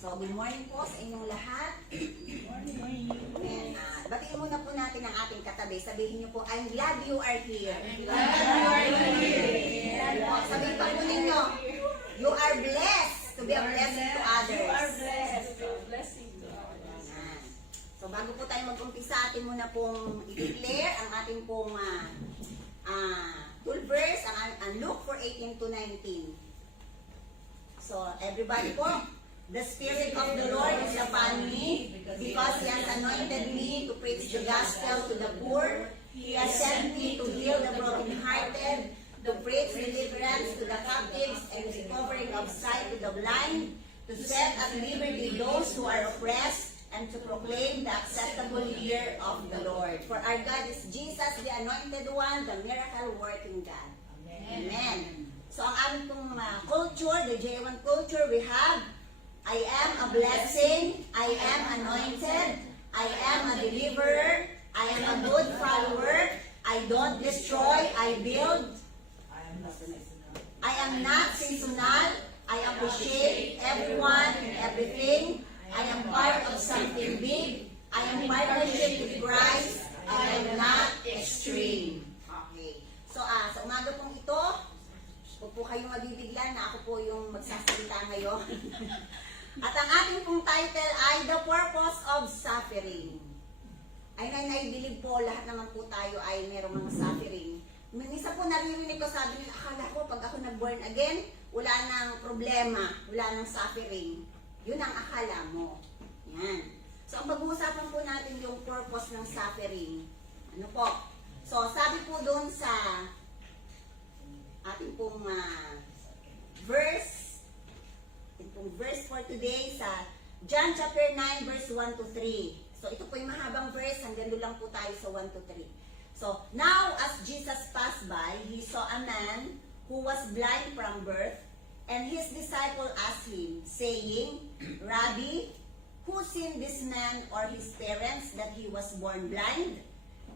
So, good morning po sa inyong lahat. And, batiin muna po natin ang ating katabi. Sabihin niyo po, I'm glad you are here. Sabihin pa po ninyo, you are blessed to be a blessing to others. Ayan. So, bago po tayo mag-umpisa, atin muna pong i-declare ang ating pong full verse, ang Luke 4:18 to 19. So, everybody po, the Spirit of the Lord is upon me because He has anointed me to preach the gospel to the poor. He has sent me to heal the brokenhearted, to preach deliverance to the captives and recovering of sight to the blind, to set at liberty those who are oppressed, and to proclaim the acceptable year of the Lord. For our God is Jesus, the Anointed One, the miracle-working God. Amen. So, ang aming pong culture, the J1 culture, we have, I am a blessing, I am anointed, I am a deliverer, I am a good follower, I don't destroy, I build, I am not seasonal, I appreciate everyone and everything, I am part of something big, I am partnership with Christ, I am not extreme. Okay. So, sa umaga pong ito, huwag po kayong mabibiglan na ako po yung magsasalita ngayon. At ang ating pong title ay The Purpose of Suffering. I believe po, lahat naman po tayo ay merong mga suffering. Minsan po naririnig ko, sabi nila, akala ko pag ako nag-born again, wala nang problema, wala nang suffering. Yun ang akala mo. Yan. So, ang pag-uusapan po natin yung purpose ng suffering. Ano po? So, sabi po doon sa ating pong verse for today sa John chapter 9 verse 1 to 3. So ito po yung mahabang verse, hanggang doon lang po tayo sa 1 to 3. So now as Jesus passed by, he saw a man who was blind from birth, and his disciple asked him, saying, Rabbi, who sinned, this man or his parents, that he was born blind?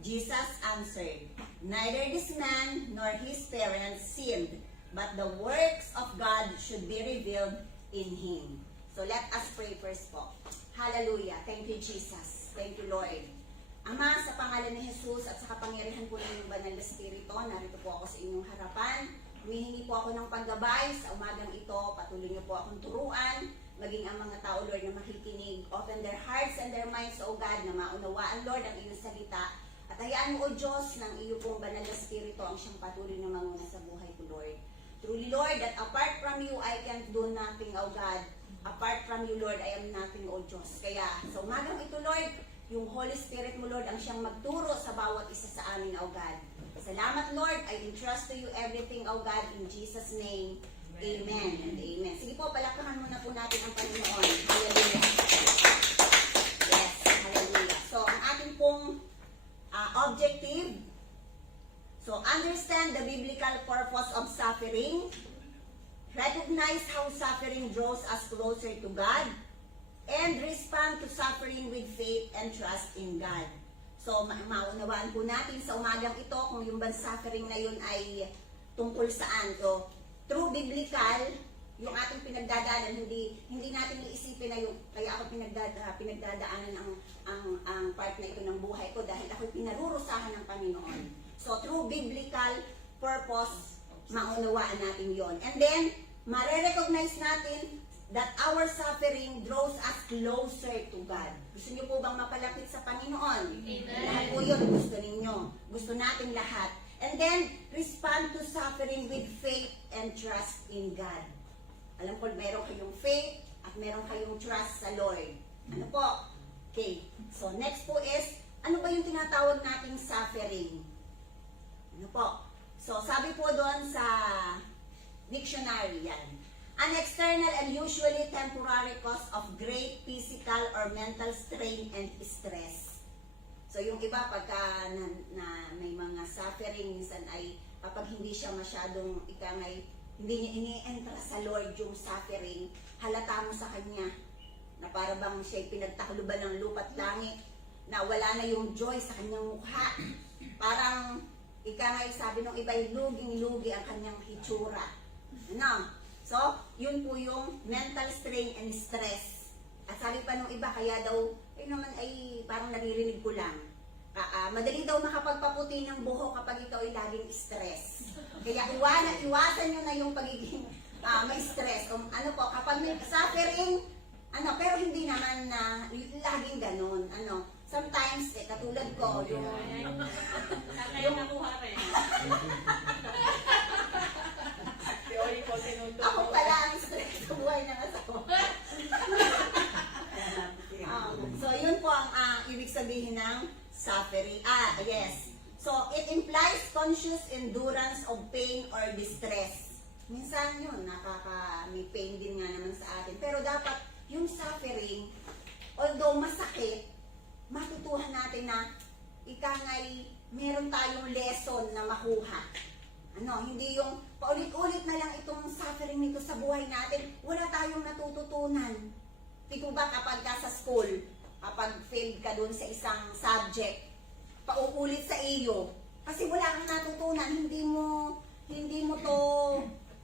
Jesus answered, neither this man nor his parents sinned, but the works of God should be revealed in him. So let us pray first po. Hallelujah. Thank you, Jesus. Thank you, Lord. Ama, sa pangalan ni Jesus at sa kapangyarihan po ng Banal na Espiritu, narito po ako sa inyong harapan. Humihingi po ako ng paggabay sa umagang ito. Patuloy niyo po akong turuan, maging ang mga tao, Lord, na makikinig. Open their hearts and their minds, O God, na maunawaan, Lord, ang iyong salita. At hayaan mo, O Diyos, ng iyo pong Banal na Espiritu ang siyang patuloy na manguna sa buhay ko, Lord. Truly, Lord, that apart from you, I can't do nothing, O God. Apart from you, Lord, I am nothing, O Diyos. Kaya, sa umagang ito, Lord, yung Holy Spirit mo, Lord, ang siyang magturo sa bawat isa sa amin, O God. Salamat, Lord. I entrust to you everything, O God, in Jesus' name. Amen and amen. Sige po, palakpakan muna po natin ang Panginoon. Hallelujah. Yes, hallelujah. So, ang ating pong objective, so understand the biblical purpose of suffering, recognize how suffering draws us closer to God, and respond to suffering with faith and trust in God. So, maunawaan po natin sa umagang ito kung yung bang suffering na yun ay tungkol saan. So, through biblical, yung ating pinagdadaanan, hindi natin iisipin na yung, kaya ako pinagdadaanan ang part na ito ng buhay ko dahil ako'y pinarurusahan ng Panginoon. So, through biblical purpose, maunawaan natin yon. And then, mare-recognize natin that our suffering draws us closer to God. Gusto niyo po bang mapalapit sa Panginoon? Amen. Lahat po yun gusto ninyo. Gusto natin lahat. And then, respond to suffering with faith and trust in God. Alam ko, meron kayong faith at meron kayong trust sa Lord. Ano po? Okay. So, next po is, ano ba yung tinatawag nating suffering? Ano po? So, sabi po doon sa dictionary yan. An external and usually temporary cause of great physical or mental strain and stress. So, yung iba, pagka na may mga suffering, minsan ay kapag hindi siya masyadong hindi niya ini-entra sa Lord yung suffering, halata mo sa kanya na para bang siya'y pinagtakluban ng lupa't langit, na wala na yung joy sa kanyang mukha. Parang, sabi nung iba, luging-lugi ang kanyang hitsura. Ano? So, yun po yung mental strain and stress. sabi pa nung iba, kaya daw, naman ay parang naririnig ko lang. Madali daw makapagpaputi ng buhok kapag ikaw ay laging stress. Kaya iwasan nyo na yung pagiging may stress. Ano po, kapag may suffering, pero hindi naman na laging ganun. Sometimes, katulad ko, yung nakuha rin. ako pala ang stress sa buhay ng asawa. So, yun po ang ibig sabihin ng suffering. Yes. So, it implies conscious endurance of pain or distress. Minsan yun, may pain din nga naman sa atin. Pero dapat yung suffering, although masakit, matutuhan natin na ikangay meron tayong lesson na makuha. Hindi yung paulit-ulit na lang itong suffering nito sa buhay natin, wala tayong natututunan. Ito ba kapag ka sa school, kapag failed ka dun sa isang subject, pauulit sa iyo, kasi wala kang natutunan, hindi mo to,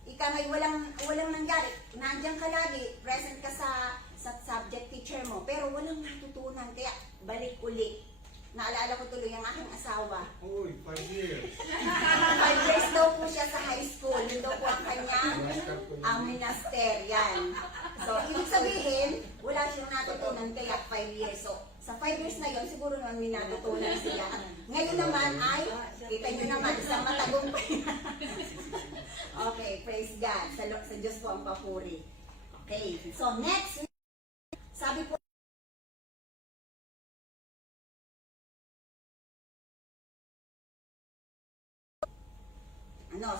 ikangay walang nangyari. Nandiyan ka lagi, present ka sa subject teacher mo, pero walang natutunan, kaya balik uli. Naalala ko tuloy ang aking asawa. Uy, 5 years. 5 years daw po siya sa high school. Yun daw po ang kanyang minister. Yan. So, ibig sabihin, wala siyang natutunan kaya 5 years. So, sa 5 years na yun, siguro naman may natutunan siya. Ngayon naman ay, kita nyo naman, isang matagumpay na. Okay, praise God. Sa Diyos po ang papuri. Okay, so next, sabi po,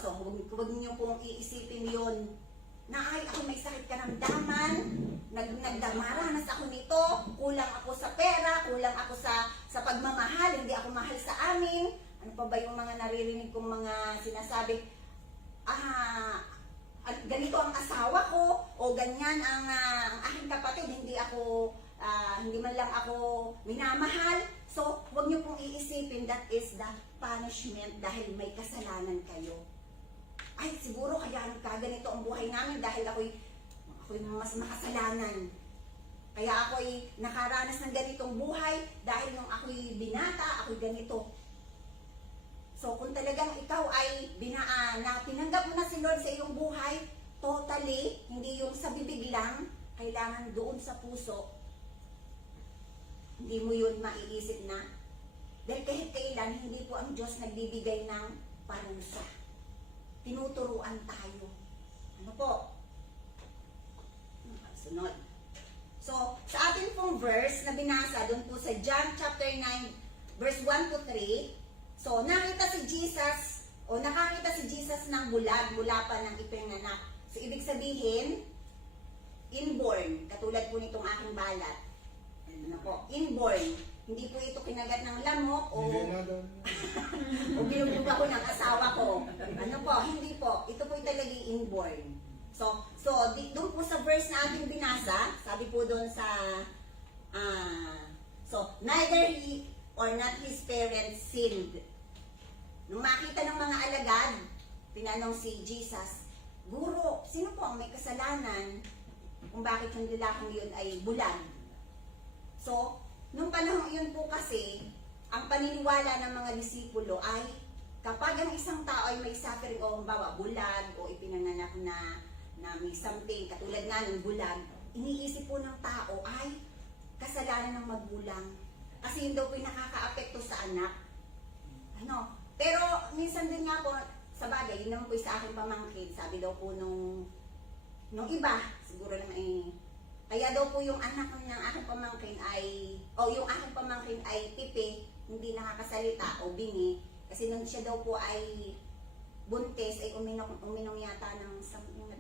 so huwag niyo pong iisipin yun na ay ako may sakit karamdaman, nagdamaranas ako nito, kulang ako sa pera, kulang ako sa pagmamahal, hindi ako mahal sa amin. Ano pa ba yung mga naririnig kong mga sinasabi, ganito ang asawa ko, o ganyan ang aking kapatid, hindi man lang ako minamahal. So, huwag niyo pong iisipin that is the punishment dahil may kasalanan kayo. Ay, siguro kaya nagkaganito ang buhay namin dahil ako'y mas makasalanan. Kaya ako'y nakaranas ng ganitong buhay dahil nung ako'y binata, ako'y ganito. So, kung talagang ikaw ay tinanggap mo na si Lord sa iyong buhay, totally, hindi yung sa bibig lang, kailangan doon sa puso. Hindi mo yun maiisip na. Dahil kahit kailan, hindi po ang Diyos nagbibigay ng parusa. Tinuturuan tayo. Ano po? Sunod. So, sa ating pong verse na binasa, doon po sa John chapter 9, verse 1 to 3, so, nakakita si Jesus ng bulag, mula pa ng ipinanganak. So, ibig sabihin, inborn, katulad po nitong aking balat. Ano po, inborn. Hindi po ito kinagat ng lamok o binugbog ako ng asawa ko. Ano po, hindi po. Ito po talaga inborn. So doon po sa verse na ating binasa, sabi po doon sa neither he or not his parents sinned. Nung makita ng mga alagad, tinanong si Jesus, Guro, sino po ang may kasalanan kung bakit yung lalaking yun ay bulag? So, nung panahon yun po kasi, ang paniniwala ng mga disipulo ay kapag ang isang tao ay may suffering o bawa bulag o ipinanganak na may something, katulad nga ng bulag, iniisip po ng tao ay kasalanan ng magulang. Kasi yun daw po yung nakaka-apekto sa anak. Pero minsan din nga po, sa bagay, yun naman po sa aking pamangkin, sabi daw po nung iba, siguro naman kaya daw po yung anak ng aking pamangkin ay pipi, hindi nakakasalita o bingi. Kasi nung siya daw po ay buntis, ay uminom yata ng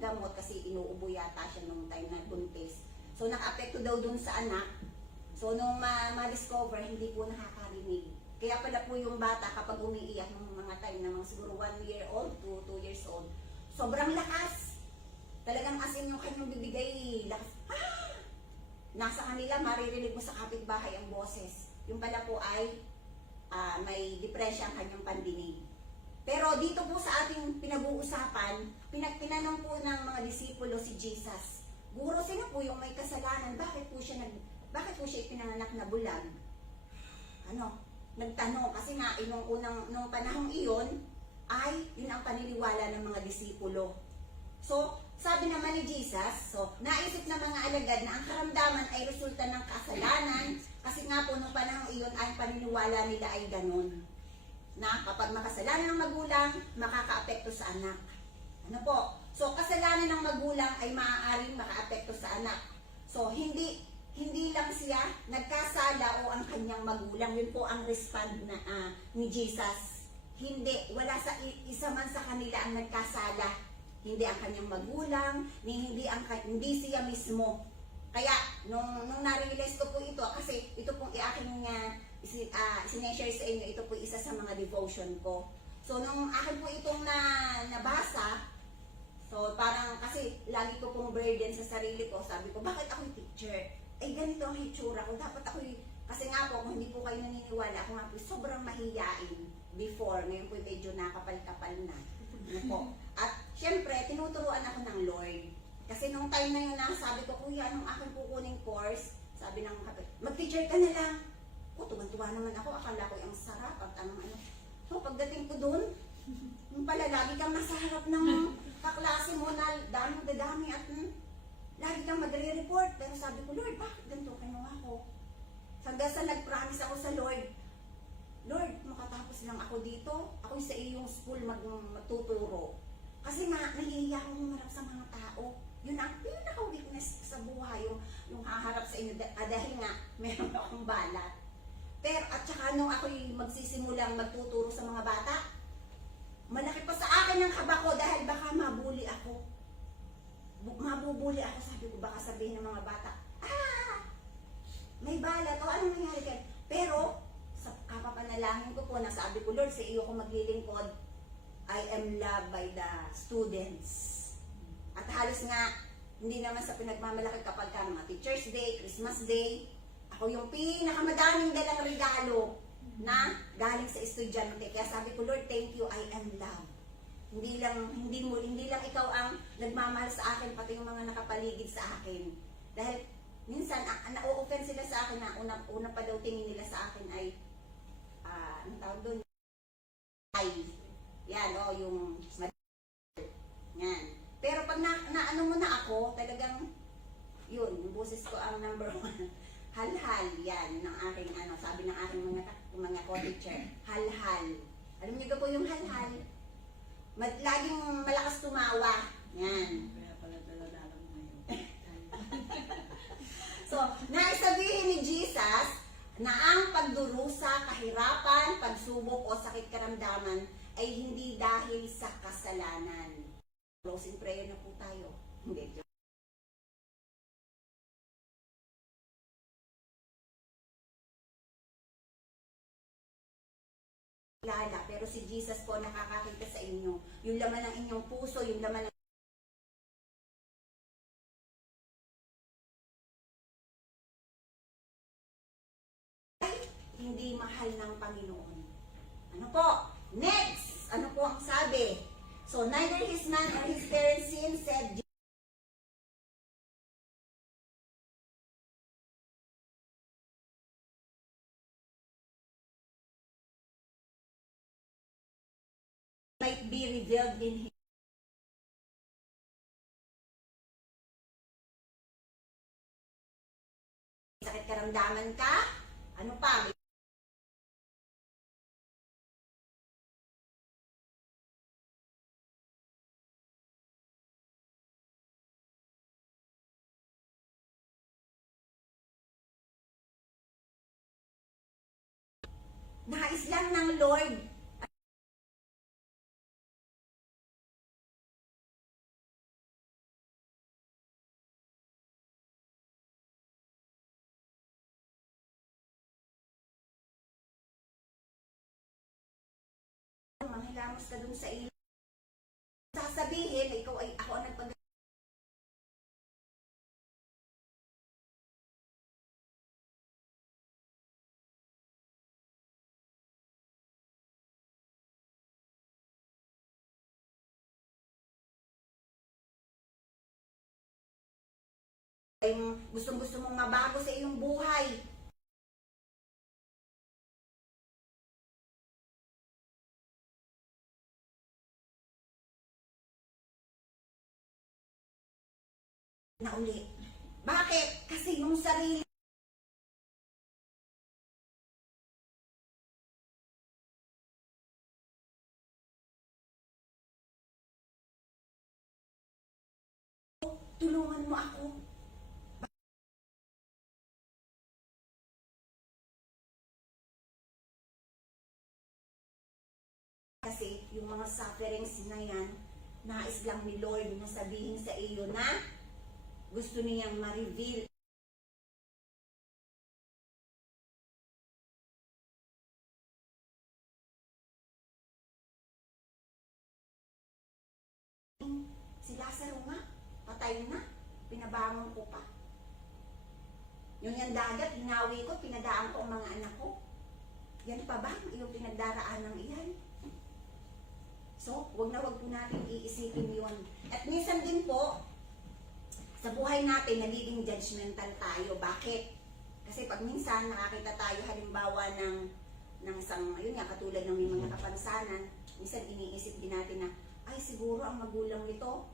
gamot kasi inuubo yata siya nung time na buntis. So naka-apekto daw dun sa anak. So nung ma-discover, hindi po nakakarinig. Kaya pala po yung bata kapag umiiyak ng mga time na mga siguro 1 year old to 2 years old, sobrang lakas. Talagang asin yung kanyang bibigay, lakas. Nasa kanila, maririnig mo sa kapitbahay ang boses. Yung pala po ay may depresya ang kanyang pandinig. Pero dito po sa ating pinag-uusapan, pinanong po ng mga disipulo si Jesus, Guro, sino po yung may kasalanan? Bakit po siya po siya ipinanganak na bulag? Nagtanong, kasi nga, nung panahong iyon, ay yun ang paniniwala ng mga disipulo. So, sabi naman ni Jesus, naisip ng mga alagad na ang karamdaman ay resulta ng kasalanan, kasi nga po nung panahong iyon ay paniniwala nila ay ganun. Na kapag makasalanan ng magulang, makakaapekto sa anak. So, kasalanan ng magulang ay maaaring makaapekto sa anak. So, hindi lang siya nagkasala o ang kanyang magulang. Yun po ang respond ni Jesus. Hindi, wala sa isa man sa kanila ang nagkasala. Hindi ang kanyang magulang, hindi siya mismo. Kaya, nung na-realize ko po ito, kasi ito pong aking sineshare sa inyo, ito po isa sa mga devotion ko. So, nung akin po itong nabasa, so parang kasi lagi ko pong burden sa sarili ko, sabi ko, bakit ako'y teacher? Eh, ganito ang hitsura ko. Dapat ako'y, kasi nga po, kung hindi po kayo naniniwala, ako nga po sobrang mahiyain before. Ngayon po medyo nakapal-kapal na. At syempre, tinuturuan ako ng Lord. Kasi nung time na yun sabi ko, kuya, anong aking kukuning course? Sabi ng kapit, mag-teacher ka na lang. Tuwan-tuwa naman ako, akala ko yung sarap at So pagdating ko dun, yung pala lagi kang nasa harap ng kaklase mo na daming at lagi kang magre-report. Pero sabi ko, Lord, bakit ganito kinuha ko? Hanggang sa nag-promise ako sa Lord, Lord, makatapos lang ako dito, ako sa iyong school magtuturo. Kasi nga, nahihiya akong humarap sa mga tao. Yun ang pinaka-weakness sa buhay, yung haharap sa inyo, dahil nga, meron akong balat. Pero, at saka nung ako'y magsisimulang magtuturo sa mga bata, malaki pa sa akin ang kaba ko dahil baka mabuli ako. Mabubuli ako, sabi ko, baka sabihin ng mga bata, may balat, o anong nangyari kayo? Pero, sa kapapanalangin ko po, nasabi ko, Lord, sa iyo ko maglilingkod, I am loved by the students. At halos nga, hindi naman sa pinagmamalaki kapag ka mga Teacher's Day, Christmas Day, ako yung pinakamadaming dalang regalo na galing sa estudyante. Kaya sabi ko, Lord, thank you, I am loved. Hindi lang ikaw ang nagmamahal sa akin, pati yung mga nakapaligid sa akin. Dahil minsan, na-o-offend sila sa akin na una pa daw tingin nila sa akin ay, ang tawag doon, yan, yung yan. Pero pag naano mo na ako, talagang, yun, yung boses ko ang number 1. Hal-hal, yan, ng aking, sabi ng aking mga co-teacher, hal-hal. Alam niyo po yung hal-hal? Laging malakas tumawa. Yan. Kaya pala talaga ngayon. So, naisabihin ni Jesus na ang pagdurusa, kahirapan, pagsubok o sakit karamdaman ay hindi dahil sa kasalanan. Closing prayer na po tayo. Hindi. Pero si Jesus po nakakakita sa inyo. Yung laman ng inyong puso, yung laman ng hindi mahal ng Panginoon. Ano po? Next! Ano po ang sabi? So, neither his man or his parents sin, said might be revealed in him. Sakit karamdaman ka? Ano pa? Nais lang ng Lord. Manghilamos ka dun sa iyo. Sasabihin, ikaw ay ako ang nagpag Ay gustong-gusto mong mabago sa iyong buhay. Na uli. Bakit? Kasi yung sarili tulungan mo ako. Kasi yung mga sufferings na yan, nais lang ni Lord na sabihin sa iyo na gusto niyang ma-reveal si Lazaro nga, patay na, pinabangon ko pa. Yung dagat, hinawi ko, pinadaan ko ang mga anak ko. Yan pa ba yung pinagdaraan ng iyan? So, wag na wag po natin iisipin yun. At minsan din po, sa buhay natin, nagiging judgmental tayo. Bakit? Kasi pag minsan nakakita tayo halimbawa ng isang, ayun nga, katulad ng may mga kapansanan, minsan iniisip din natin na, ay siguro ang magulang nito,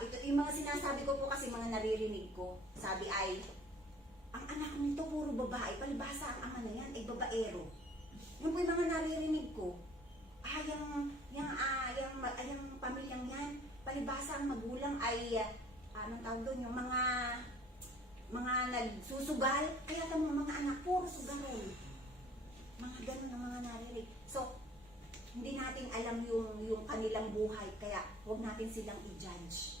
ito yung mga sinasabi ko po kasi mga naririnig ko. Sabi ay, ang anak nito puro babae, palibhasa ang ama na yan ay babaero. Yun po yung mga naririnig ko. Yung pamilyang yan, palibhasa ang magulang ay, anong tawag doon, yung mga nagsusugal, kaya lang mga anak, puro sugaron. Mga ganun ang mga naririnig. So, hindi natin alam yung kanilang buhay, kaya huwag natin silang i-judge.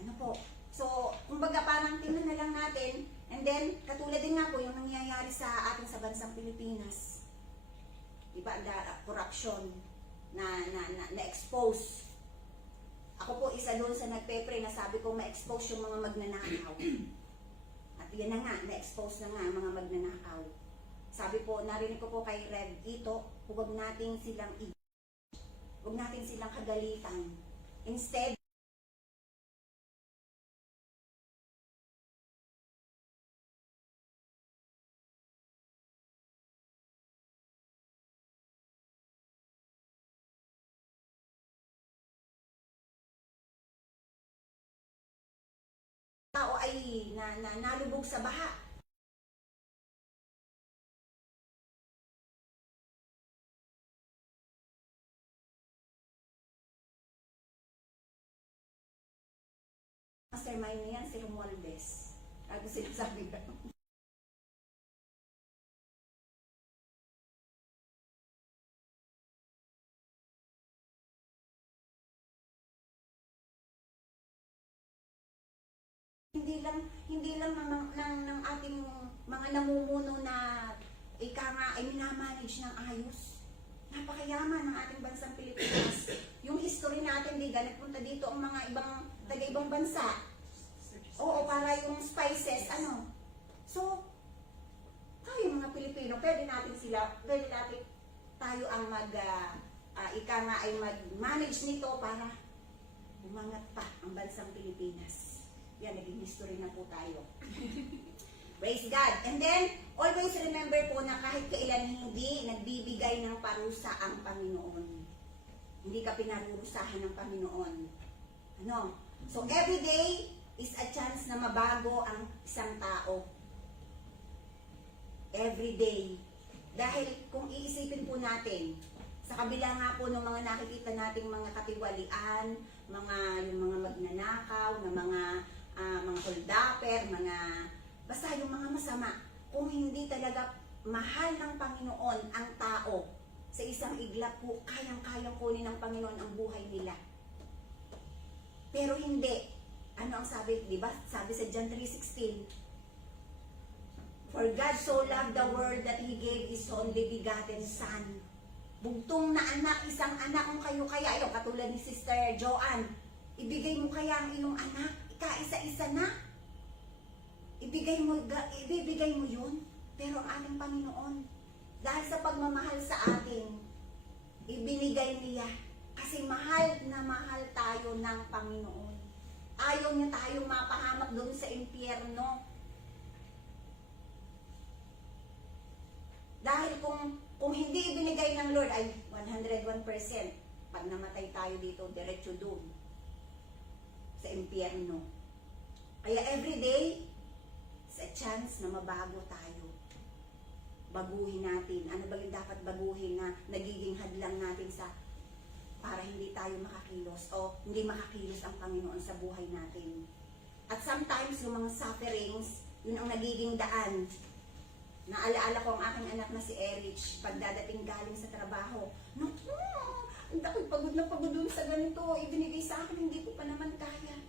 Ano po? So, kumbaga parang tingnan na lang natin, and then, katulad din nga po yung nangyayari sa atin sa bansang Pilipinas. Diba, corruption na-expose. Ako po isa doon sa nagpe-pray na sabi ko ma-expose yung mga magnanakaw. At yan na nga, na-expose na nga ang mga magnanakaw. Sabi po, narinig ko po kay Rev Ito, huwag natin silang kagalitan. Instead, tao ay nalubog sa baha. Mastermind na yan, si Romualdez. Ako sinasabi ko. Hindi lang ng ating mga namumuno na ika nga ay minamanage ng ayos. Napakayaman ng ating bansang Pilipinas. Yung history natin, di nagpunta dito ang mga taga-ibang bansa. Oo, para yung spices, ano. So, tayo mga Pilipino, pwede natin tayo ang ika nga ay mag-manage nito para umangat pa ang bansang Pilipinas. Yan, naging history na po tayo. Praise God. And then, always remember po na kahit kailan hindi nagbibigay ng parusa ang Panginoon. Hindi ka pinarurusahan ng Panginoon. Ano? So, every day is a chance na mabago ang isang tao. Every day. Dahil kung iisipin po natin, sa kabila nga po ng mga nakikita nating mga katiwalian, yung mga magnanakaw, na mga holdapper, basta yung mga masama, kung hindi talaga mahal ng Panginoon ang tao, sa isang iglap po, kayang-kayang kunin ng Panginoon ang buhay nila. Pero hindi. Ano ang sabi? Diba? Sabi sa John 3:16, for God so loved the world that He gave His only begotten Son. Bugtong na anak, isang anak kung kayo kaya, yung katulad ni Sister Joanne, ibigay mo kaya ang iyong anak, ika-isa-isa na. Ibibigay mo yun. Pero ang ating Panginoon, dahil sa pagmamahal sa atin, ibinigay niya. Kasi mahal na mahal tayo ng Panginoon. Ayaw niya tayong mapahamak doon sa impyerno. Dahil kung hindi ibinigay ng Lord ay 101%, pag namatay tayo dito, diretso doon sa impyerno. Kaya everyday, it's a chance na mabago tayo. Baguhin natin. Ano ba yung dapat baguhin na nagiging hadlang natin sa para hindi tayo makakilos o hindi makakilos ang Panginoon sa buhay natin. At sometimes, yung mga sufferings, yun ang nagiging daan. Naalaala ko ang aking anak na si Erich, pagdadating galing sa trabaho. Naku, ang dami pagod na pagod dun sa ganito. Ibinigay sa akin, hindi ko pa naman kaya.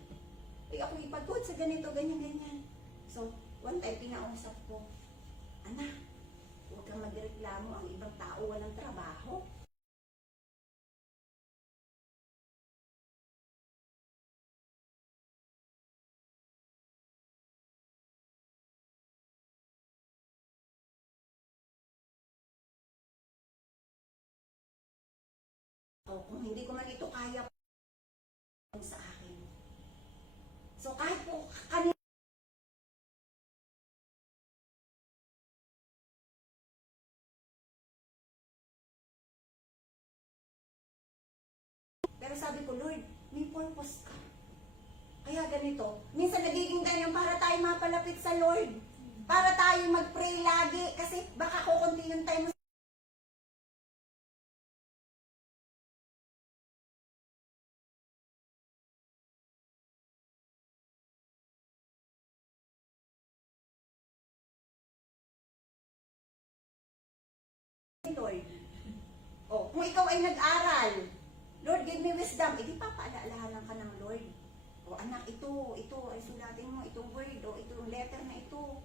Ay, ako ipagod sa ganito, ganyan. So, one time, pinausap ko, anak, huwag kang magreklamo, ang ibang tao walang trabaho. O, kung hindi ko man ito kaya sa akin. So, kahit po kanina, pero sabi ko, Lord, may purpose ka. Kaya ganito, minsan nagiging ganyan para tayo mapalapit sa Lord. Para tayo mag-pray lagi. Kasi baka kukunti yung time mo. Lord. O, kung ikaw ay nag-aral, Lord, give me wisdom. Eh, di papaalaalahan ka ng Lord. O, anak, ito ay sulatin mo, itong word, o itong letter na ito.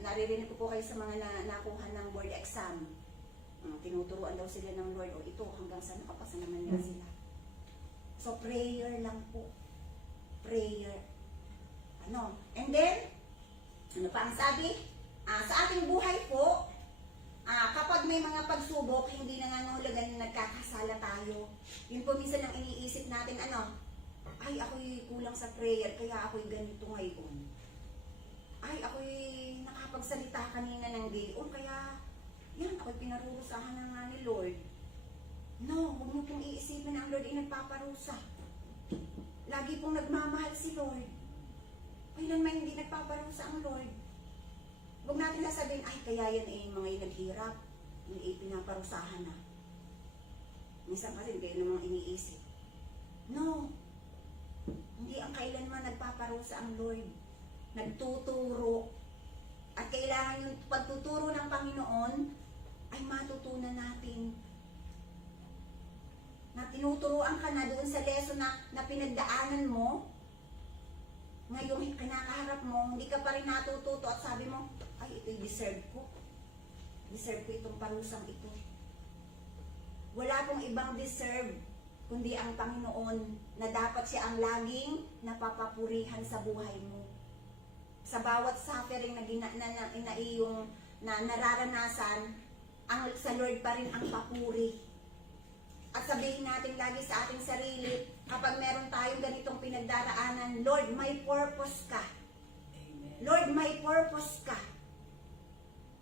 Naririnig ko po kayo sa mga nakuha ng board exam. Tinuturuan daw sila ng Lord, o ito, hanggang saan nakapasa naman nila sila. So, prayer lang po. Prayer. Ano? And then, ano pa ang sabi? Sa ating buhay po, kapag may mga pagsubok, hindi nangangahulugan na nagkakasala tayo. Yun po minsan ang iniisip natin, ay, ako'y kulang sa prayer, kaya ako'y ganito ngayon. Ay, ako'y nakapagsalita kanina ng gayon, kaya, yan, ako'y pinarurusahan na nga ni Lord. No, huwag mo pong iisipin na ang Lord ay nagpaparusa. Lagi pong nagmamahal si Lord. Kailanman hindi nagpaparusa ang Lord. Huwag natin sasabihin, ay, kaya yan ay mga naghirap, yung ay pinaparusahan na. Minsan kasi hindi namang iniisip. No, hindi ang kailanman nagpaparusa ang Lord. Nagtuturo. At kailangan yung pagtuturo ng Panginoon ay matutunan natin. Na tinuturuan ka na doon sa lesson na pinagdaanan mo, ngayong kinakaharap mo, hindi ka pa rin natututo at sabi mo, ay, ito'y deserve ko. Deserve ko itong parusang ito. Wala pong ibang deserve, kundi ang Panginoon na dapat siya ang laging napapapurihan sa buhay mo. Sa bawat suffering na nararanasan, sa Lord pa rin ang papuri. At sabihin natin lagi sa ating sarili, kapag meron tayong ganitong pinagdaraanan, Lord, may purpose ka. Amen. Lord, may purpose ka.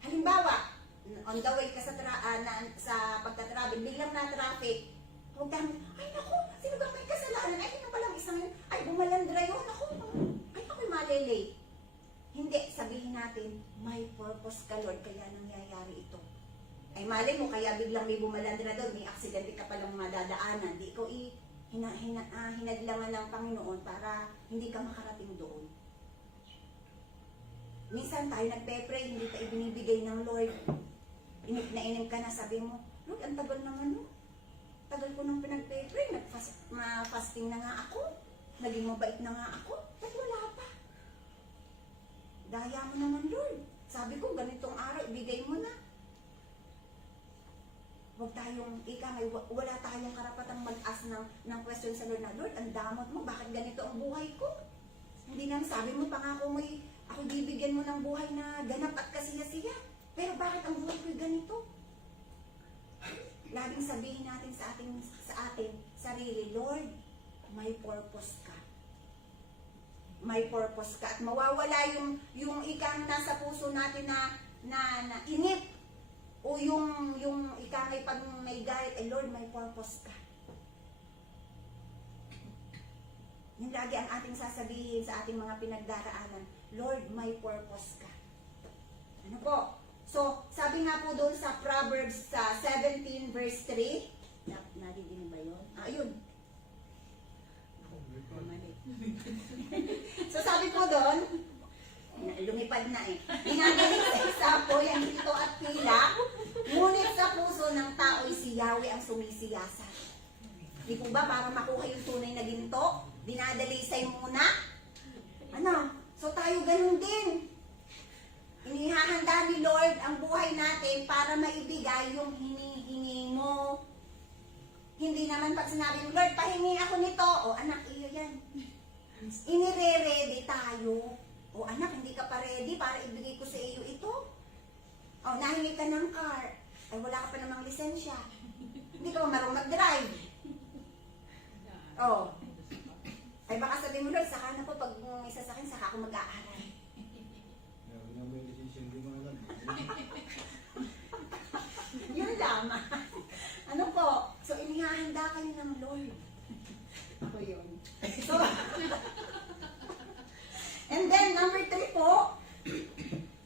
Halimbawa, on the way ka sa pagtatravel, biglang na-traffic, huwag kang, ay naku, sino bang may kasalanan? Ay, yun palang isang, ay bumalandra yun, naku, ay ako'y malilate. Hindi, sabihin natin, may purpose ka, Lord, kaya nangyayari ito. Ay malay mo, kaya biglang may bumalandra doon, may aksidente ka palang madadaanan, di ikaw hinadlangan ng Panginoon para hindi ka makarating doon. Minsan tayo nagpe-pray, hindi pa ibinibigay ng Lord. Inip na inip ka na, sabi mo, Lord, ang tagal naman no. Tagal ko nang pinagpe-pray, fasting na nga ako, naging mabait na nga ako, ba't wala pa? Daya mo naman, Lord. Sabi ko, ganitong araw, ibigay mo na. Huwag tayong, wala tayong karapatang mag-ask ng question sa Lord na, Lord, ang damot mo, bakit ganito ang buhay ko? Hindi nang sabi mo, pangako mo, ako bibigyan mo ng buhay na ganap at kasiya-siya. Pero bakit ang buhay ko ganito? Laging sabihin natin sa ating sarili, Lord, may purpose ka. May purpose ka. At mawawala yung ikang nasa puso natin na inip. O yung ikang pag may galit, Lord, may purpose ka. Yung lagi ang ating sasabihin sa ating mga pinagdaraanan, Lord, may purpose ka. Ano po? So, sabi nga po doon sa Proverbs 17 verse 3, narinig ba yun? Yun. So, sabi po doon, lumipad na eh. Dinagaling sa isa po yung dito at pila, ngunit sa puso ng tao'y si Yahweh ang sumisiyasat. Di po ba para makuha yung tunay na ginto? Dinadalisay muna? Ano? So tayo ganun din. Inihahanda ni Lord ang buhay natin para maibigay yung hinihingi mo. Hindi naman pag sinabi mo, Lord, pahingi ako nito. O anak, iyo yan. Inire-ready tayo. O anak, hindi ka pa ready para ibigay ko sa iyo ito. O nahingi ka ng car. Ay wala ka pa namang lisensya. Hindi ka pa marunong mag-drive. O. Ay baka sabihin mo, Lord, saka na po pag may sasakyan, saka ako mag-aaral. Yun lamang. Ano po? So, inihahanda kayo ng Lord. Ako yun. So, and then, number 3 po,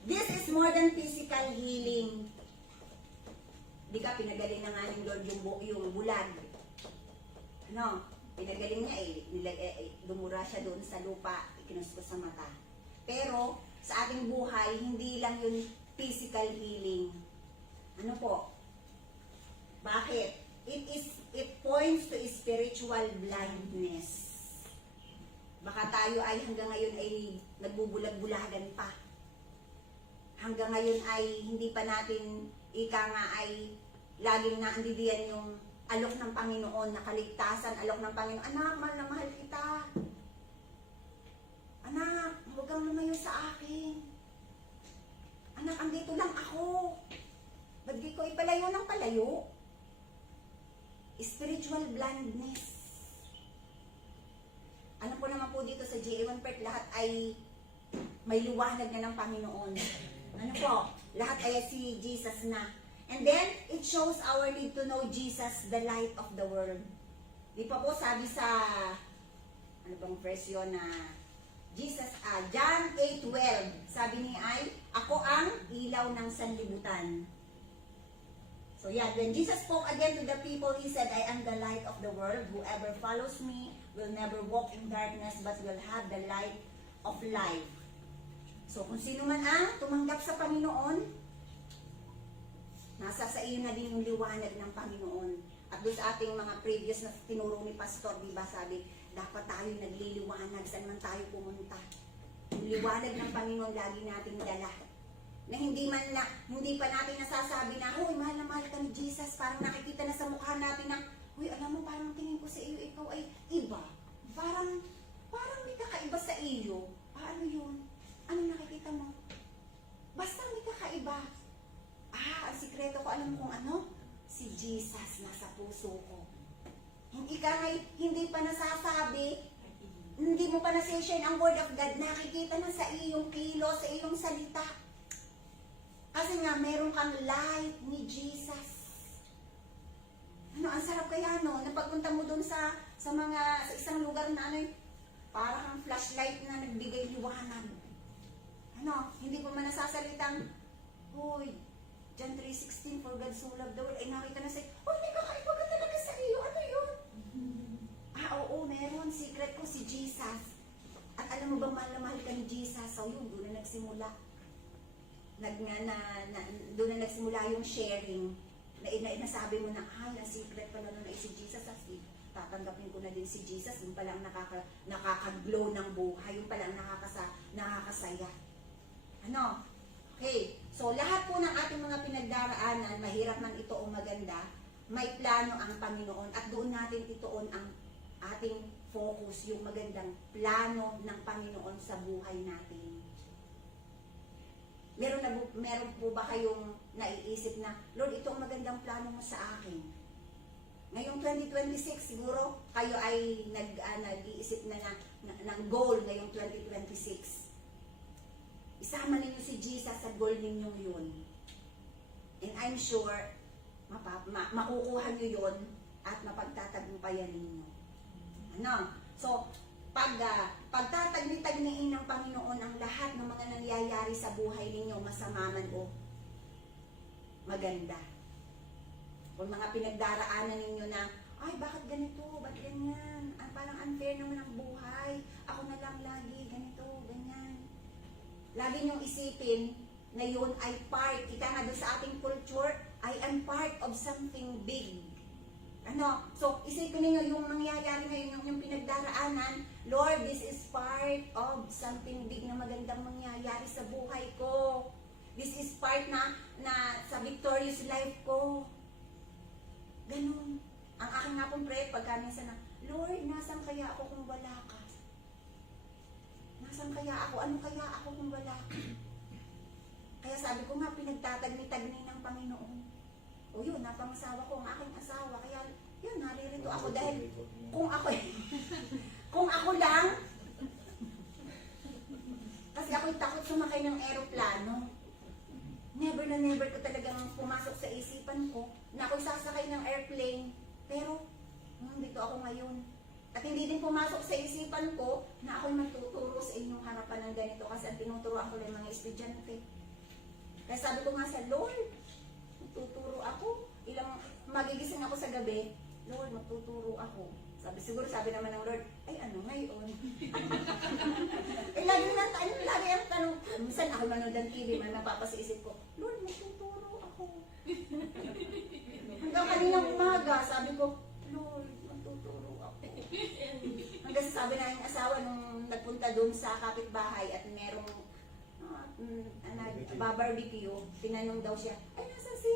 this is more than physical healing. Di ka, pinagaling na nga ng Lord yung bulag. Ano? Pinagaling niya dumura siya doon sa lupa, ikinusko sa mata. Pero, sa ating buhay, hindi lang yun physical healing. Ano po? Bakit? It points to spiritual blindness. Baka tayo ay hanggang ngayon ay nagbubulag-bulagan pa. Hanggang ngayon ay hindi pa natin ika nga ay laging naandidiyan yung alok ng Panginoon, nakaligtasan, alok ng Panginoon. Anak, mahal na mahal kita. Anak, huwag kang lumayo sa akin. Anak, andito lang ako. Ba't di ko ipalayo ng palayo? Spiritual blindness. Ano po naman po dito sa GA1 Perth, lahat ay may liwanag na ng Panginoon. Ano po? Lahat ay si Jesus na. And then, it shows our need to know Jesus, the light of the world. Di pa po sabi sa, ano bang verse yun na, Jesus, John 8:12, sabi ni ay, ako ang ilaw ng sanlibutan. So yeah, when Jesus spoke again to the people, He said, I am the light of the world. Whoever follows me will never walk in darkness, but will have the light of life. So kung sino man ang tumanggap sa Panginoon, nasa sa iyo na din yung liwanag ng Panginoon. At doon sa ating mga previous na tinuro ni Pastor, di ba sabi, dapat tayo nagliliwanag saan man tayo pumunta. Yung liwanag ng Panginoon lagi nating dala. Na hindi pa natin nasasabi na, huy, mahal na mahal ka ni Jesus. Parang nakikita na sa mukha natin na, huy, alam mo, parang tingin ko sa iyo, ikaw ay iba. Parang may kakaiba sa iyo. Ano yun? Ano nakikita mo? Basta may kakaiba. Ang sikreto ko, alam mo kung ano? Si Jesus nasa puso ko. Hindi pa nasasabi, hindi mo pa nasi-share ang word of God, nakikita na sa iyong kilo, sa iyong salita. Kasi nga, meron kang light ni Jesus. Ano, ang sarap kaya no, napagpunta mo doon sa isang lugar na parang ang flashlight na nagbigay liwanag. Ano, hindi mo man nasasalitang, huy, John 3:16, for God so loved the world, ay nakita na sa'yo, oh, may kakaiba ka talaga sa iyo, ano yun? Oo, meron, secret ko si Jesus. At alam mo bang mahal na mahal ka ni Jesus? So yun, doon na nagsimula. Doon na nagsimula yung sharing. Nasabi mo na, ang secret pala nun ay si Jesus. Tatanggapin ko na din si Jesus. Yung palang nakaka-glow ng buhay. Yung palang nakakasaya. Ano? Okay. So, lahat po ng ating mga pinagdaraanan, mahirap man ito o maganda, may plano ang Panginoon at doon natin ituon ang ating focus, yung magandang plano ng Panginoon sa buhay natin. Meron po ba kayong naiisip na, Lord, ito ang magandang plano mo sa akin? Ngayong 2026, siguro kayo ay nag-iisip na ng goal ngayong 2026. Isama ninyo si Jesus sa goal ninyong yun. And I'm sure, makukuha nyo yun at mapagtatagumpayan ninyo. Ano? So, pagtatagni-tagniin ng Panginoon ang lahat ng mga nangyayari sa buhay ninyo, masama man o maganda. Kung mga pinagdaraanan ninyo na, ay, bakit ganito? Ba't ganyan? Parang unfair naman ang buhay. Ako na lang lagi, ganito, ganyan. Lagi niyong isipin na yun ay part, ika nga doon sa ating culture, I am part of something big. Ano? So, isipin niyo yung nangyayari ngayon, yung pinagdaraanan, Lord, this is part of something big na magandang mangyayari sa buhay ko. This is part na sa victorious life ko. Ganun. Ang aking nga pong prayer, pagka minsan na, Lord, nasan kaya ako kung wala ka? Nasan kaya ako? Ano kaya ako kung wala ka? Kaya sabi ko nga, pinagtatagni-tagni ng Panginoon. O yun, napangasawa ko ang aking asawa. Kaya yun, naririto ako dahil kung ako kung ako lang, kasi ako'y takot sumakay ng eroplano. Never na never ko talagang pumasok sa isipan ko na ako'y sasakay ng airplane. Pero, dito ako ngayon. At hindi din pumasok sa isipan ko na ako'y matuturo sa inyong harapan ng ganito kasi ang tinuturoan ko ng mga estudyante. Kaya sabi ko nga sa Lord, magtuturo ako. Magigising ako sa gabi, Lord, magtuturo ako. Sabi naman ng Lord, ay ano ngayon? Lagi ang tanong, minsan ako manood ng TV, man napapasiisip ko, Lord, magtuturo ako. Hanggang kaninang umaga, sabi ko, Lord, magtuturo ako. Hanggang sabi na yung asawa nung nagpunta doon sa kapitbahay at merong barbecue, tinanong daw siya, ay nasa si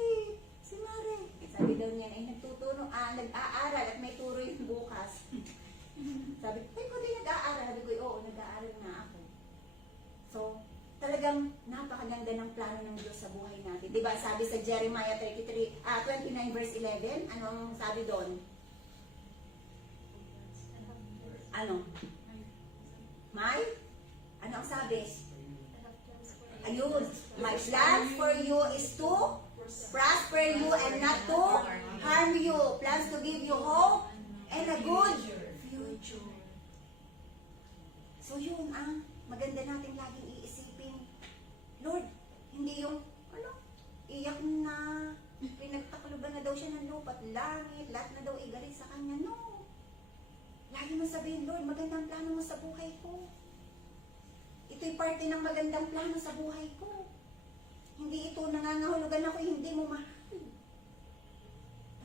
Mare. Sabi daw niya, ay nagtuturo, nag-aaral at may turo yung bukas. Sabi ko, ay kung di nag-aaral, sabi ko, oo, nag-aaral na ako. So, talagang napakaganda ng plano ng Diyos sa buhay natin. Diba, sabi sa Jeremiah 29 verse 11, ano ang sabi doon? Ano? May? Ano ang sabi? Ayun, my plan for you is to prosper you and not to harm you. Plans to give you hope and a good future. So yun ang maganda natin laging iisipin. Lord, hindi yung, iyak na, pinagtakluban na daw siya ng lupa at langit, lahat na daw igalit sa kanya. No. Lagi mo sabihin, Lord, magandang plano mo sa buhay ko. Ito'y parte ng magandang plano sa buhay ko. Hindi ito nangangahulugan ako, hindi mo mahal.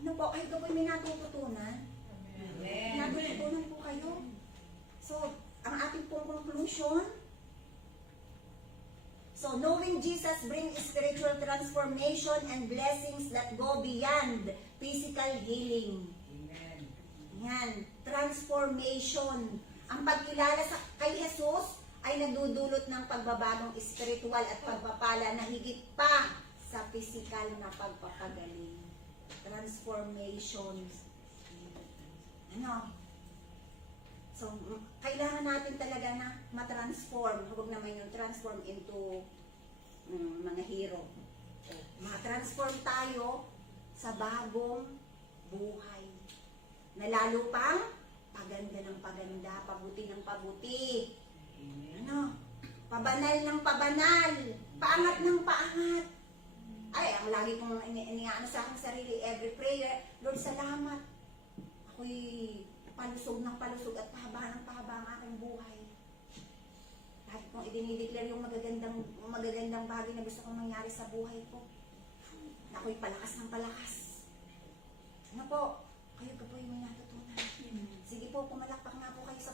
Ano po, kahit ako'y may natututunan. Natututunan po kayo. So, ang ating pong conclusion, so knowing Jesus brings spiritual transformation and blessings that go beyond physical healing. Amen. Yan, transformation. Ang pagkilala kay Jesus ay nagdudulot ng pagbabagong espiritual at pagpapala na higit pa sa physical na pagpapagaling. Transformation. Ano? So, kailangan natin talaga na matransform. Huwag naman yung transform into mga hero. So, matransform tayo sa bagong buhay. Na lalo pang paganda ng paganda, pabuti ng pabuti. Ano? Pabanal ng pabanal. Paangat ng paangat. Ay, ang lagi kong iniano sa aking sarili, every prayer, Lord, salamat. Ako'y palusog ng palusog at pahaba ng pahaba ang aking buhay. Lagi kong idinideclare yung magagandang bagay na gusto kong mangyari sa buhay ko. Ako'y palakas ng palakas. Ano po? Kayo ka po yung may natutunan. Sige po, pumalakpak nga po kayo sa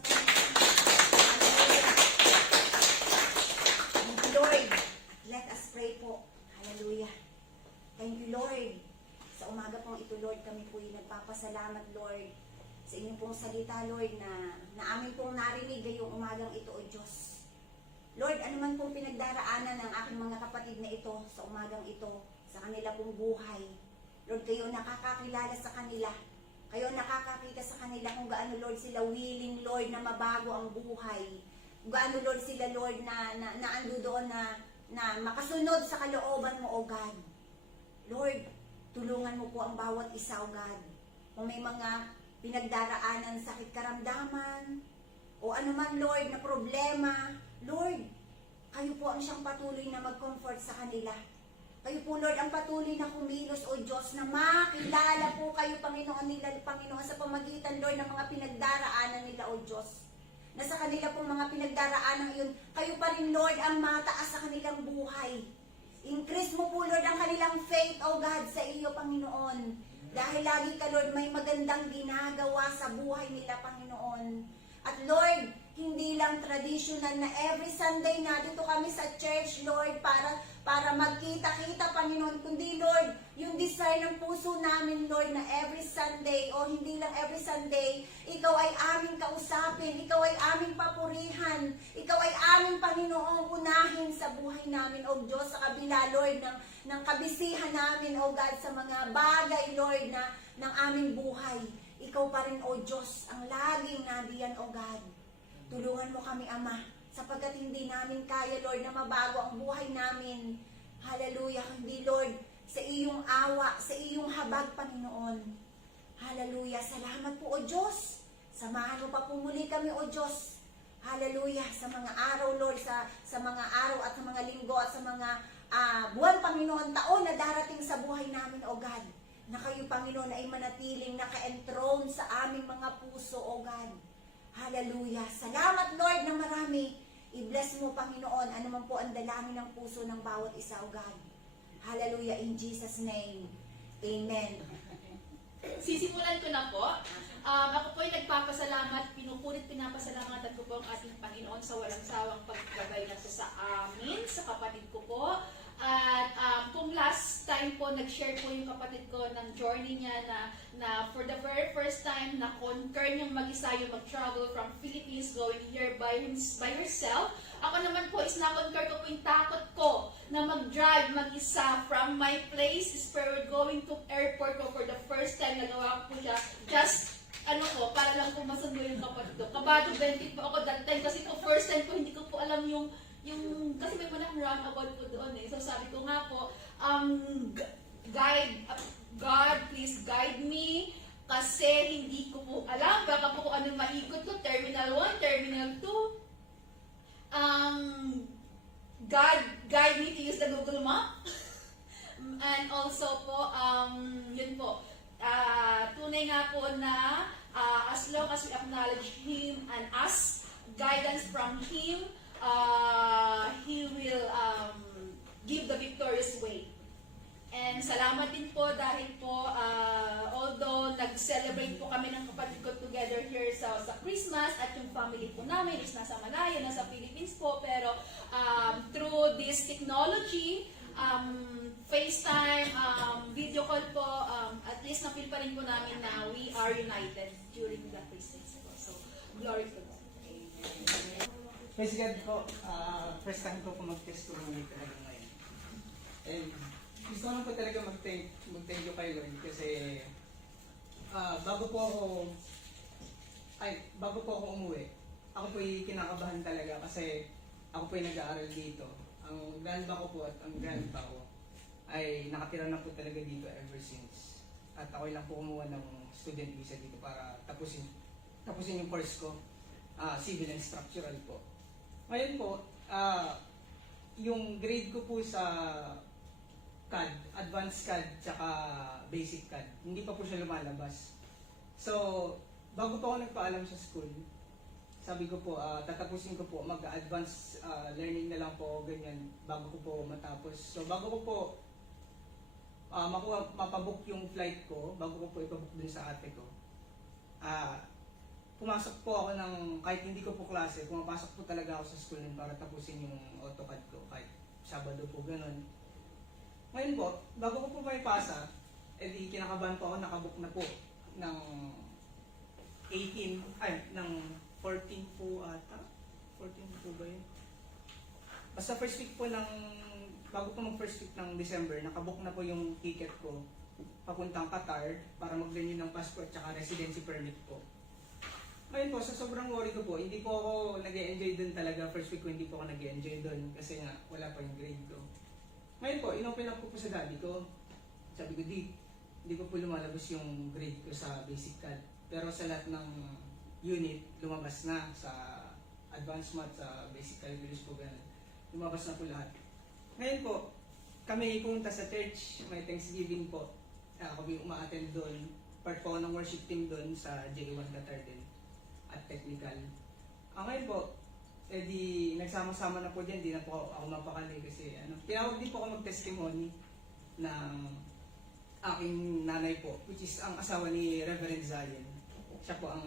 Thank you, Lord. Let us pray po. Hallelujah. Thank you, Lord. Sa umaga pong ito, Lord, kami po yung nagpapasalamat, Lord, sa inyong pong salita, Lord, na amin pong narinig ngayong umagang ito, O Diyos. Lord, ano man pong pinagdaraanan ng aking mga kapatid na ito sa umagang ito, sa kanila pong buhay. Lord, kayo nakakakilala sa kanila. Kayo nakakakita sa kanila kung gaano, Lord, sila willing, Lord, na mabago ang buhay. Kung gaano, Lord, sila, Lord, na ando doon na makasunod sa kalooban mo, O God. Lord, tulungan mo po ang bawat isa, O God. Kung may mga pinagdaraanan, sakit karamdaman, o ano man, Lord, na problema, Lord, kayo po ang siyang patuloy na mag-comfort sa kanila. Kayo po, Lord, ang patuloy na kumilos, O Diyos, na makilala po kayo, Panginoon nila, Panginoon, sa pamagitan, Lord, ng mga pinagdaraanan nila, O Diyos. Na sa kanila pong mga pinagdaraanan yun, kayo pa rin, Lord, ang mataas sa kanilang buhay. Increase mo po, Lord, ang kanilang faith, O God, sa iyo, Panginoon. Dahil lagi ka, Lord, may magandang ginagawa sa buhay nila, Panginoon. At Lord, hindi lang traditional na every Sunday na dito kami sa church, Lord, para magkita-kita, Panginoon, kundi, Lord, yung desire ng puso namin, Lord, na every Sunday, o hindi lang every Sunday, ikaw ay aming kausapin, ikaw ay aming papurihan, ikaw ay aming, Panginoong, unahin sa buhay namin, O Diyos, sa kabila, Lord, ng kabisihan namin, O God, sa mga bagay, Lord, ng aming buhay. Ikaw pa rin, O Diyos, ang laging nandiyan, O God. Tulungan mo kami, Ama, sapagkat hindi namin kaya, Lord, na mabago ang buhay namin. Hallelujah, hindi, Lord, sa iyong awa, sa iyong habag, Panginoon. Hallelujah, salamat po, O Diyos. Samahan mo pa po muli kami, O Diyos. Hallelujah, sa mga araw, Lord, sa mga araw at sa mga linggo at sa mga buwan, Panginoon, taon na darating sa buhay namin, O God. Na kayo, Panginoon, ay manatiling naka-enthroned sa aming mga puso, O God. Hallelujah. Salamat, Lord, na marami. I-bless mo, Panginoon, ano man po ang dalangin ng puso ng bawat isa, O God. Hallelujah. In Jesus' name. Amen. Sisimulan ko na po. Ako po ay nagpapasalamat, pinapasalamatan ko po ang ating Panginoon sa walang sawang pagbabay na sa amin, sa kapatid ko po. At kung last time po, nag-share po yung kapatid ko ng journey niya na for the very first time, na-conquer niyang mag-isa yung mag-travel from Philippines going here by herself. Ako naman po is na-conquer ko po yung takot ko na mag-drive mag-isa from my place is going to airport ko for the first time. Nagawa ko po siya just para lang po masundo yung kapatid ko. Kabado 20 po ako that time kasi po first time ko hindi ko po alam yung kasi may malaking roundabout po doon eh. So sabi ko nga po, God, please guide me kasi hindi ko po alam. Baka po kung anong maikot ko, Terminal 1, Terminal 2. God, guide me to use the Google Map. And also po, yun po, tunay nga po na as long as we acknowledge Him and ask guidance from Him, He will give the victorious way. And salamat din po dahil po, although nag-celebrate po kami ng kapatid ko together here sa Christmas at yung family po namin is nasa Malaya, nasa Philippines po, pero through this technology, FaceTime, video call po, at least na-feel pa rin po namin na we are united during the Christmas. So, glory to God. Praise God po, first time ko po mag-testimony talaga ngayon. And gusto ko lang po talaga mag-thank you kay Lord kasi bago po ako umuwi, ako po kinakabahan talaga kasi ako po nag-aaral dito. Ang grandpa ko po at ang grandpa ko ay nakatira na po talaga dito ever since. At ako lang po kumuha ng student visa dito para tapusin yung course ko, civil and structural po. Ngayon po, yung grade ko po sa CAD, advanced CAD, tsaka basic CAD, hindi pa po siya lumalabas. So, bago po ako nagpaalam sa school, sabi ko po, tatapusin ko po, mag-advanced learning na lang po, ganyan, bago ko po matapos. So, bago ko po mapabook yung flight ko, bago ko po ipabook dun sa ate ko, pumasok po ako kahit hindi ko po klase, pumapasok po talaga ako sa school nun para tapusin yung AutoCAD ko, kahit Sabado po, ganun. Ngayon po, bago ko po may pasa, edi kinakabahan po ako, nakabook na po ng 14 po ata. 14 po ba yun? Basta first week po bago po mag first week ng December, nakabook na po yung ticket ko papuntang Qatar para mag-renew ng passport tsaka residency permit po. Ngayon po, sa sobrang worry ko po, hindi po ako nag-e-enjoy dun talaga. First week ko hindi po ako nag-e-enjoy dun kasi nga wala pa yung grade ko. Ngayon po, inopen up ko po sa daddy ko. Sabi ko, hindi ko po lumalabas yung grade ko sa basic CAD. Pero sa lahat ng unit, lumabas na sa advanced math, sa basic calculus po ganun. Lumabas na po lahat. Ngayon po, kami pumunta sa church, may Thanksgiving po. Kami uma-attend doon. Part po ako ng worship team doon sa J1 Qatar din at technical. Ngayon po, nagsama-sama na po dyan, di na po ako mapakali kasi tinawag din po ako mag-testimony ng aking nanay po, which is ang asawa ni Reverend Zion. Siya po ang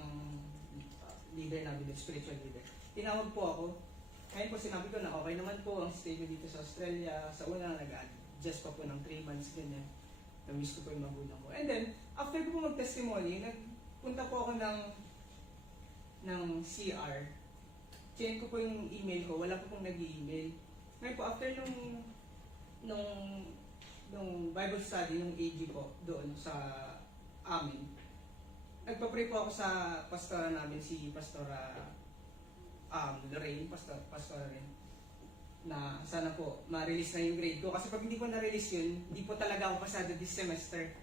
leader namin, spiritual leader. Tinawag po ako. Ngayon po sinabi ko na okay naman po ang stay ko dito sa Australia. Sa una nag-adjust pa po ng 3 months ganyan. Na-miss ko po yung magulang ko. And then, after ko po mag-testimony, nagpunta po ako ng CR. Check ko po yung email ko, wala po pong nag-email. Ngayon po, after nung Bible study, nung AG po, doon sa amin, nagpa-pray po ako sa pastora namin, si Pastora Lorraine, Pastora rin, na sana po ma-release na yung grade ko. Kasi pag hindi ko na-release yun, hindi po talaga ako pasado this semester.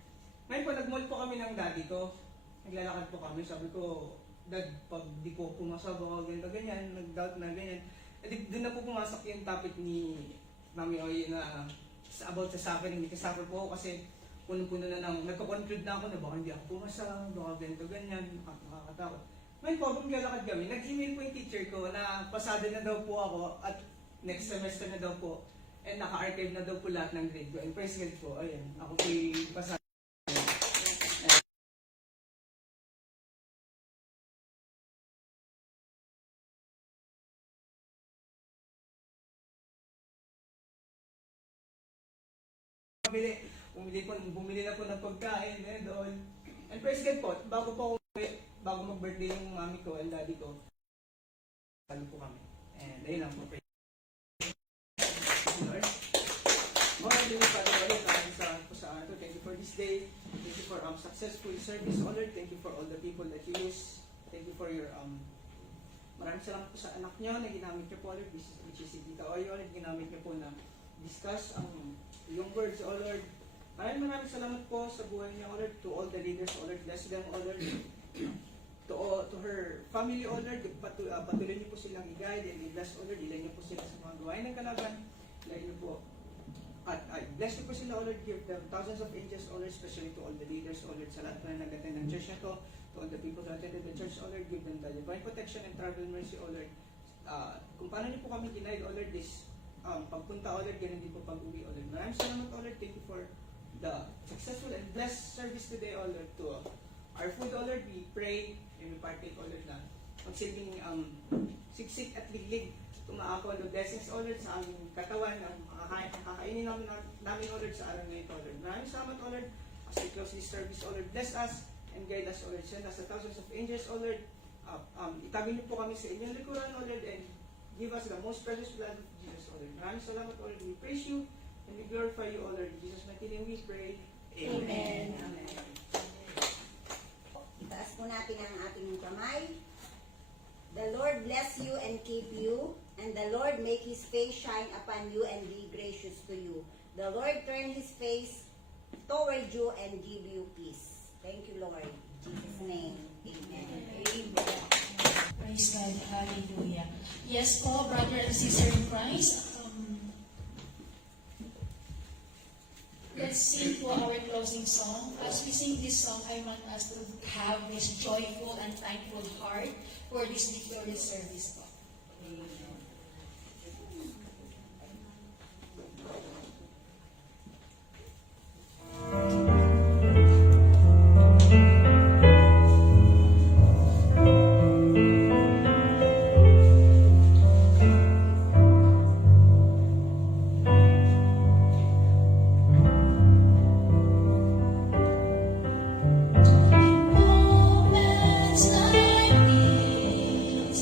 Ngayon po, nag-mall po kami ng daddy ko. Naglalakad po kami, sabi ko, Dad, pag di po pumasok ako ganyan, nag-doubt na ganyan. Doon na po pumasok yung topic ni Mami Oy na about sa suffering. Nagka-suffer po ako kasi puno-puno na nagka-conclude na ako na baka hindi ako pumasa, baka ganito ganyan, nakakatakot. Ngayon po, kung naglalakad kami, nag-email po yung teacher ko na pasado na daw po ako at next semester na daw po and naka-archive na daw po lahat ng grade ko. And first grade po, ayun, ako po yung pasado. Bumili na po ng pagkain, doon. And praise God po, bago mag-birthday yung mami ko and daddy ko, talo po kami. And ayun lang po, praise God. Lord, thank you for this day. Thank you for successful service, O Lord. Thank you for all the people that you use. Thank you for your maraming salamat po sa anak nyo na ginamit nyo po, Lord. Which is si Tita Oyo, na ginamit nyo po na discuss ang yung words, O Lord. Maraming salamat po sa buhay niya, O Lord. To all the leaders, O Lord. Bless them, O Lord. To her family, O Lord. Patuloy niyo po silang i-guide and i-bless, O Lord. Ilan niyo po sila sa mga gawain ng kalaban. Ilan niyo po. At bless niyo po sila, O Lord. Give them thousands of angels, O Lord. Especially to all the leaders, O Lord. Sa lahat na nag-attend ng church na to. To all the people who attended the church, O Lord. Give them the divine protection and travel mercy, O Lord. Kung paano niyo po kami denied, O Lord, this pagpunta, O Lord, ganun din po pag-uwi, O Lord. Maraming salamat, O Lord. Thank you for the successful and blessed service today, O Lord. To our food, O Lord, we pray and we partake, O Lord, na magsilbing siksik at liglig. Tumaako ang blessings, O Lord, sa aming katawan, ang kakainin namin, O Lord, sa araw na ito, O Lord. Maraming salamat, O Lord, as we close this service, O Lord. Bless us and guide us, O Lord. Send us the thousands of angels, O Lord. Itabi niyo po kami sa inyong likuran, O Lord, and give us the most precious blood of Jesus, O Lord. Maraming salamat, O Lord. We praise you and we glorify you, O Lord. In Jesus' mighty name we pray. Amen. Amen. Itaas po natin ang ating kamay. The Lord bless you and keep you, and the Lord make His face shine upon you and be gracious to you. The Lord turn His face toward you and give you peace. Thank you, Lord. In Jesus' name, amen. Amen. Praise God. Hallelujah. Yes po, brother and sister in Christ. Let's sing for our closing song. As we sing this song, I want us to have this joyful and thankful heart for this victorious service po. Moments like these,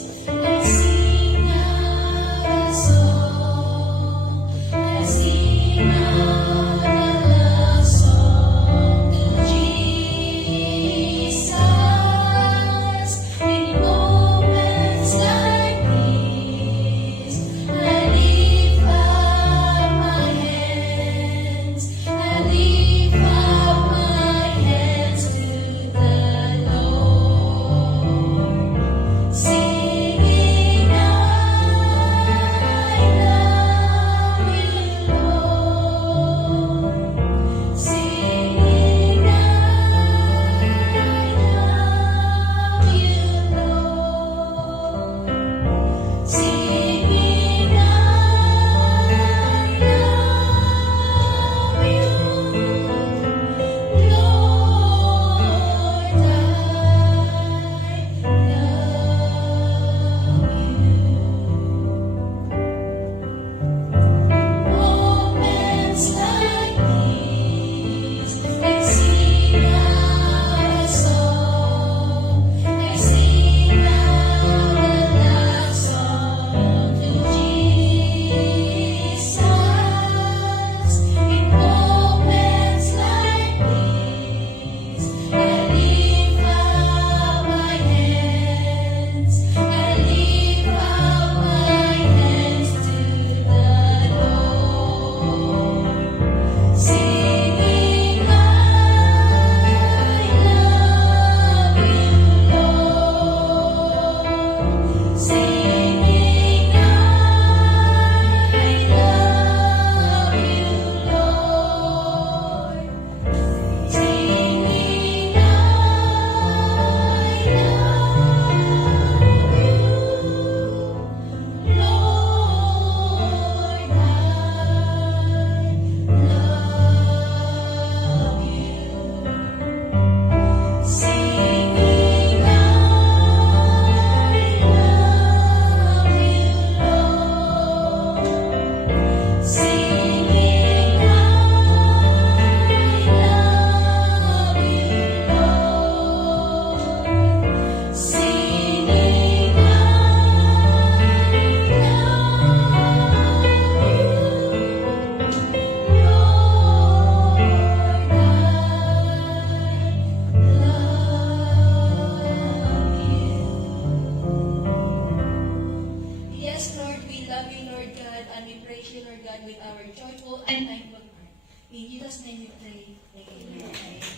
and we praise you, Lord God, with our joyful and thankful heart. In Jesus' name we pray. Amen.